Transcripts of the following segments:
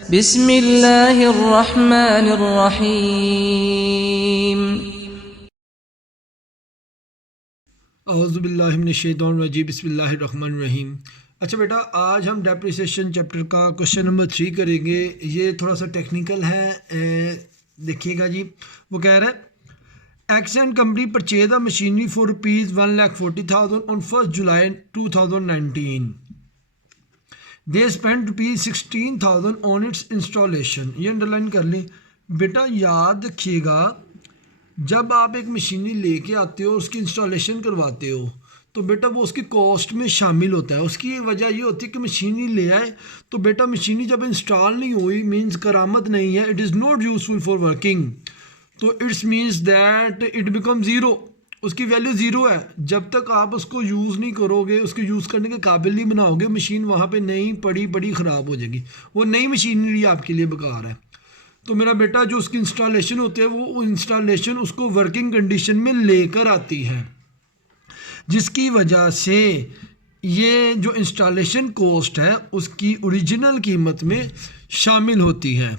बिस्मिल्लाहिर्रहमानिर्रहीम। औज़ुबिल्लाहिमिनश्शैतानिर्रजीम बिस्मिल्लाहिर्रहमानिर्रहीम। अच्छा बेटा, आज हम डेप्रिसिएशन चैप्टर का क्वेश्चन नंबर 3 करेंगे। ये थोड़ा सा टेक्निकल है, देखिएगा जी। वो कह रहा है x and company purchase the machinery for ₹1,40,000 on 1 July 2019। They spend ₹16,000 on it's installation. ये अंडरलाइन कर लें बेटा, याद रखिएगा जब आप एक मशीनरी लेके आते हो, उसकी इंस्टॉलेशन करवाते हो, तो बेटा वो उसकी कॉस्ट में शामिल होता है। उसकी वजह ये होती है कि मशीनरी ले आए तो बेटा मशीनरी जब इंस्टॉल नहीं हुई मींस करामत नहीं है, it is not useful for working, तो it's means that it become zero. उसकी वैल्यू ज़ीरो है। जब तक आप उसको यूज़ नहीं करोगे, उसको यूज़ करने के काबिल नहीं बनाओगे, मशीन वहाँ पे नई पड़ी ख़राब हो जाएगी। वो नई मशीनरी आपके लिए बेकार है। तो मेरा बेटा जो उसकी इंस्टॉलेशन होती है वो इंस्टॉलेशन उसको वर्किंग कंडीशन में लेकर आती है, जिसकी वजह से ये जो इंस्टॉलेशन कॉस्ट है उसकी ओरिजिनल कीमत में शामिल होती है।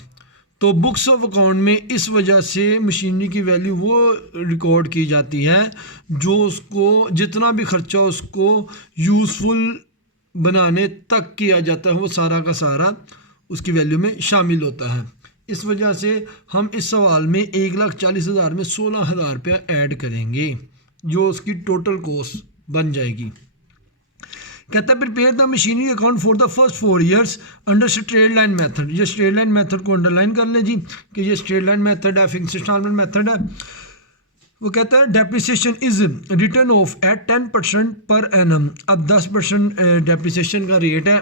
तो बुक्स ऑफ अकाउंट में इस वजह से मशीनरी की वैल्यू वो रिकॉर्ड की जाती है जो उसको जितना भी खर्चा उसको यूज़फुल बनाने तक किया जाता है वो सारा का सारा उसकी वैल्यू में शामिल होता है। इस वजह से हम इस सवाल में 1,40,000 में 16,000 रुपया ऐड करेंगे जो उसकी टोटल कॉस्ट बन जाएगी। कहता है prepare the machinery account for the first 4 years under straight line method. ये स्ट्रेट लाइन मेथड को अंडरलाइन कर लें जी कि ये स्ट्रेट लाइन मेथड है, फिक्स्ड इंस्टॉलमेंट मेथड है। वो कहता है depreciation is written off at 10% per annum. अब 10% डेप्रिसिएशन का रेट है।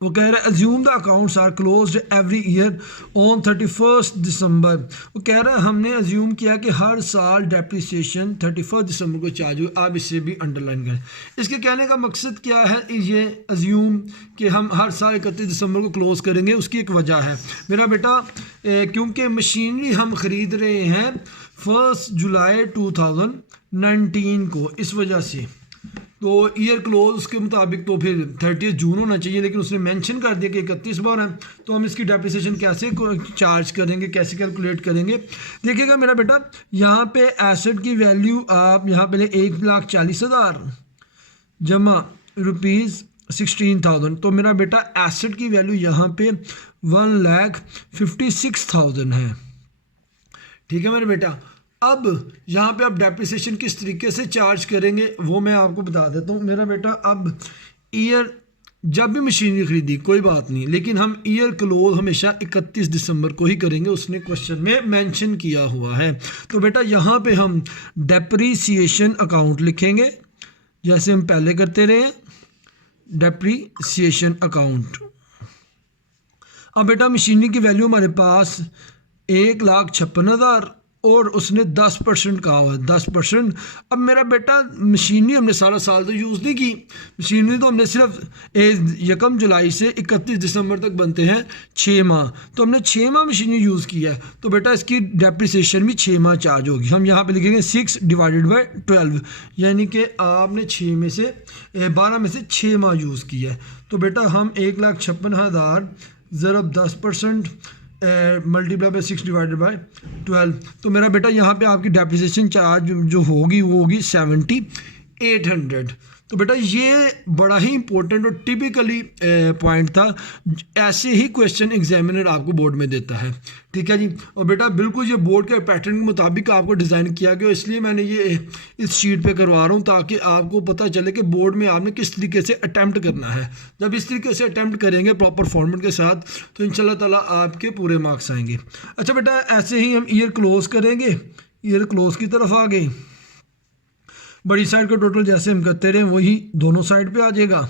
वो कह रहा है assume the accounts are closed every year on 31 December. वो कह रहा है हमने अज्यूम किया कि हर साल डेप्रिसिएशन 31 दिसंबर को चार्ज हुई। आप इससे भी अंडरलाइन करें। इसके कहने का मकसद क्या है, ये अज्यूम कि हम हर साल 31 दिसंबर को क्लोज करेंगे, उसकी एक वजह है मेरा बेटा, क्योंकि मशीनरी हम ख़रीद रहे हैं 1 जुलाई 2019 को, इस वजह से तो ईयर क्लोज के मुताबिक तो फिर 30 जून होना चाहिए, लेकिन उसने मेंशन कर दिया कि 31 बार है। तो हम इसकी डेप्रिसिएशन कैसे चार्ज करेंगे, कैसे कैलकुलेट करेंगे। देखिएगा मेरा बेटा, यहाँ पे एसेट की वैल्यू आप यहाँ पे 1,40,000 जमा ₹16,000, तो मेरा बेटा एसेट की वैल्यू यहाँ पे 1,56,000 है। ठीक है मेरे बेटा। अब यहाँ पे आप डेप्रिसिएशन किस तरीके से चार्ज करेंगे वो मैं आपको बता देता हूँ मेरा बेटा। अब ईयर जब भी मशीनरी खरीदी कोई बात नहीं, लेकिन हम ईयर क्लोज हमेशा 31 दिसंबर को ही करेंगे, उसने क्वेश्चन में मेंशन किया हुआ है। तो बेटा यहाँ पे हम डेप्रिसिएशन अकाउंट लिखेंगे जैसे हम पहले करते रहे हैं, डेप्रिसिएशन अकाउंट। अब बेटा मशीनरी की वैल्यू हमारे पास 1,56,000 और उसने 10% कहा हुआ है, 10%। अब मेरा बेटा मशीनरी हमने सारा साल तो यूज़ नहीं की, मशीनरी तो हमने सिर्फ 1 जुलाई से 31 दिसंबर तक बनते हैं 6 माह, तो हमने 6 माह मशीनरी यूज़ किया है, तो बेटा इसकी डेप्रिसिएशन भी 6 माह चार्ज होगी। हम यहाँ पे लिखेंगे 6 डिवाइडेड बाई 12, यानी कि आपने 12 में से 6 माह यूज़ किया है। तो बेटा हम 1,56,000 ज़रब 10% मल्टीप्लाई बाई 6 डिवाइडेड बाई 12, तो मेरा बेटा यहाँ पे आपकी डेप्रिसिएशन चार्ज जो होगी वो होगी 7,800। तो बेटा ये बड़ा ही इंपॉर्टेंट और टिपिकली पॉइंट था, ऐसे ही क्वेश्चन एग्जामिनर आपको बोर्ड में देता है। ठीक है जी। और बेटा बिल्कुल ये बोर्ड के पैटर्न के मुताबिक आपको डिज़ाइन किया गया, इसलिए मैंने ये इस शीट पे करवा रहा हूँ ताकि आपको पता चले कि बोर्ड में आपने किस तरीके से अटैम्प्ट करना है। जब इस तरीके से अटैम्प्ट करेंगे प्रॉपर फॉर्मेट के साथ तो इंशाल्लाह ताला आपके पूरे मार्क्स आएंगे। अच्छा बेटा, ऐसे ही हम ईयर क्लोज करेंगे, ईयर क्लोज की तरफ आ गए। बड़ी साइड का टोटल जैसे हम करते रहे वही दोनों साइड पे आ जाएगा,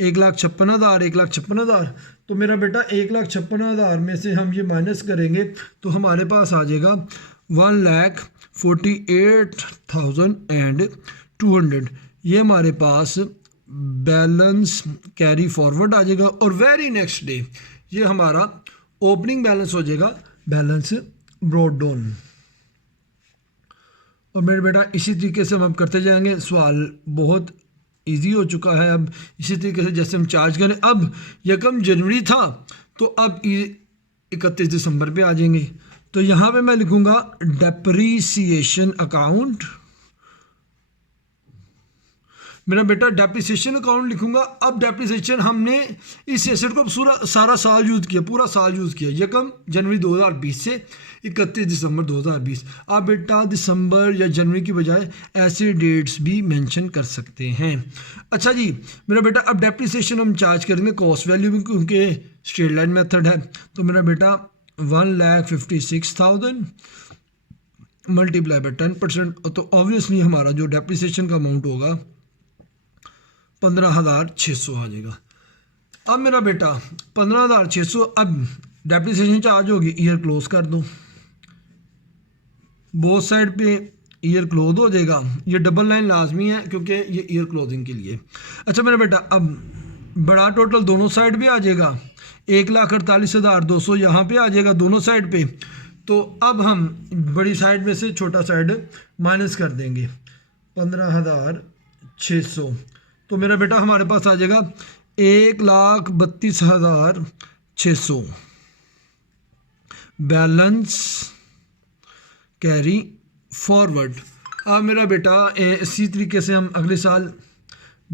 1,56,000 1,56,000। तो मेरा बेटा 1,56,000 में से हम ये माइनस करेंगे तो हमारे पास आ जाएगा 1,48,200। ये हमारे पास बैलेंस कैरी फॉरवर्ड आ जाएगा और वेरी नेक्स्ट डे ये हमारा ओपनिंग बैलेंस हो जाएगा, बैलेंस ब्रॉट डाउन। और मेरे बेटा इसी तरीके से हम अब करते जाएंगे। सवाल बहुत इजी हो चुका है। अब इसी तरीके से जैसे हम चार्ज करें, अब 1 जनवरी था तो अब 31 दिसंबर पे आ जाएंगे। तो यहाँ पे मैं लिखूँगा डेप्रीसिएशन अकाउंट, मेरा बेटा डेप्रिसिएशन अकाउंट लिखूंगा। अब डेप्रिसिएशन हमने इस एसेट को सारा साल यूज़ किया, पूरा साल यूज़ किया, यकम जनवरी 2020 से 31 दिसंबर 2020। आप बेटा दिसंबर या जनवरी की बजाय ऐसे डेट्स भी मेंशन कर सकते हैं। अच्छा जी मेरा बेटा, अब डेप्रिसिएशन हम चार्ज करेंगे कॉस्ट वैल्यू में, क्योंकि स्ट्रेट लाइन मेथड है। तो मेरा बेटा 1,56,000 मल्टीप्लाई बाय 10%, तो ऑब्वियसली हमारा जो डेप्रिसिएशन का अमाउंट होगा 15,600 आ जाएगा। अब मेरा बेटा 15,600, अब डेप्रिसिएशन चार्ज होगी, ईयर क्लोज कर दो, बोथ साइड पे ईयर क्लोज हो जाएगा। ये डबल लाइन लाजमी है क्योंकि ये ईयर क्लोजिंग के लिए। अच्छा मेरा बेटा, अब बड़ा टोटल दोनों साइड पे आ जाएगा, 1,48,200 यहाँ पे आ जाएगा दोनों साइड पे। तो अब हम बड़ी साइड में से छोटा साइड माइनस कर देंगे, 15,600। तो मेरा बेटा हमारे पास आ जाएगा 1,32,600 बैलेंस कैरी फॉरवर्ड। अब मेरा बेटा इसी तरीके से हम अगले साल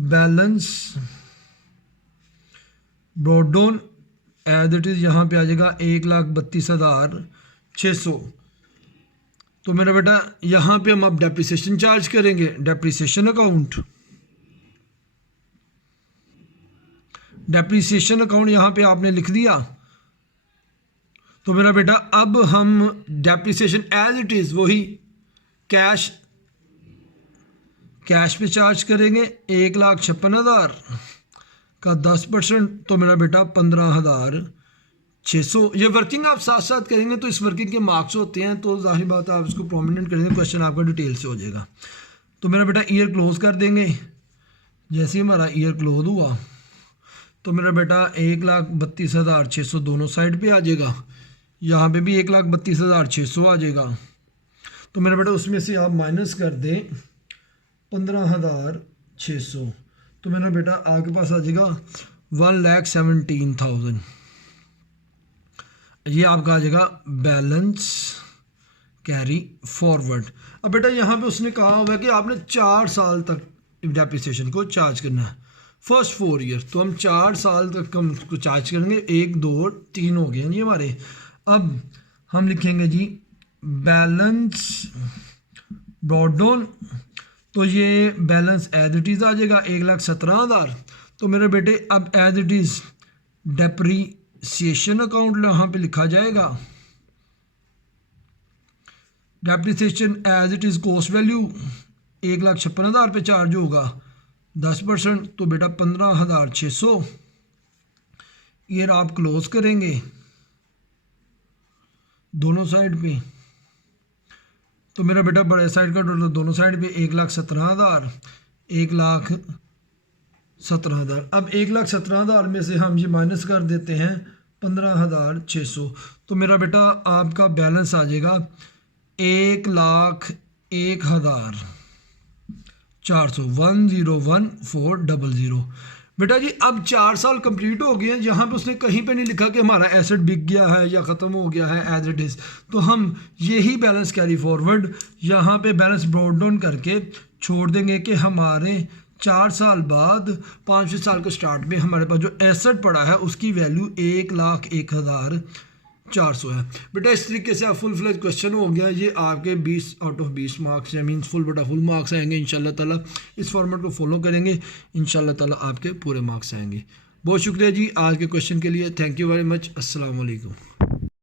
balance brought down as it is यहाँ पे आ जाएगा 1,32,600। तो मेरा बेटा यहाँ पे हम अब डेप्रिसिएशन चार्ज करेंगे, डेप्रिसिएशन अकाउंट, डेप्रिसिएशन अकाउंट यहाँ पे आपने लिख दिया। तो मेरा बेटा अब हम डेप्रिसिएशन एज इट इज़ वही कैश पे चार्ज करेंगे, 1,56,000 का 10%। तो मेरा बेटा 15,600। ये वर्किंग आप साथ साथ करेंगे तो इस वर्किंग के मार्क्स होते हैं, तो जाहिर बात है आप इसको प्रोमिनेंट करेंगे, क्वेश्चन आपका डिटेल से हो जाएगा। तो मेरा बेटा ईयर क्लोज कर देंगे। जैसे ही हमारा ईयर क्लोज हुआ तो मेरा बेटा 1,32,600 दोनों साइड पे आ जाएगा, यहाँ पे भी 1,32,600 आ जाएगा। तो मेरा बेटा उसमें से आप माइनस कर दें 15,600। तो मेरा बेटा आपके पास आ जाएगा 1,17,000। ये आपका आ जाएगा बैलेंस कैरी फॉरवर्ड। अब बेटा यहाँ पे उसने कहा हुआ है कि आपने 4 साल तक डेप्रिसिएशन को चार्ज करना है, फर्स्ट 4 ईयर। तो हम 4 साल तक हम उसको चार्ज करेंगे, 1 2 3 हो गए जी हमारे। अब हम लिखेंगे जी बैलेंस ब्रॉट डाउन, तो ये बैलेंस एज इट इज़ आ जाएगा 1,17,000। तो मेरे बेटे अब as it is depreciation account यहाँ पे लिखा जाएगा, depreciation as it is cost value 1,56,000 पे चार्ज होगा 10%। तो बेटा 15,600 ईयर आप क्लोज करेंगे दोनों साइड पे। तो मेरा बेटा बड़े साइड का टोटल दोनों साइड पे 1,17,000, 1,17,000। अब 1,17,000 में से हम ये माइनस कर देते हैं 15,600। तो मेरा बेटा आपका बैलेंस आ जाएगा 1,01,400, 1,01,400। बेटा जी अब 4 साल कंप्लीट हो गए हैं, जहाँ पे उसने कहीं पे नहीं लिखा कि हमारा एसेट बिक गया है या ख़त्म हो गया है, एज इट इज़। तो हम यही बैलेंस कैरी फॉरवर्ड यहाँ पे बैलेंस ब्रॉट डाउन करके छोड़ देंगे कि हमारे 4 साल बाद 5वें साल के स्टार्ट में हमारे पास जो एसेट पड़ा है उसकी वैल्यू 1,01,400 है। बेटा इस तरीके से आप फुल फ्लेज क्वेश्चन हो गया। ये आपके 20 आउट ऑफ 20 मार्क्स है, मीन्स फुल बटा फुल मार्क्स आएंगे इंशाल्लाह ताला। इस फॉर्मेट को फॉलो करेंगे इंशाल्लाह ताला आपके पूरे मार्क्स आएंगे। बहुत शुक्रिया जी आज के क्वेश्चन के लिए, थैंक यू वेरी मच। अस्सलाम वालेकुम।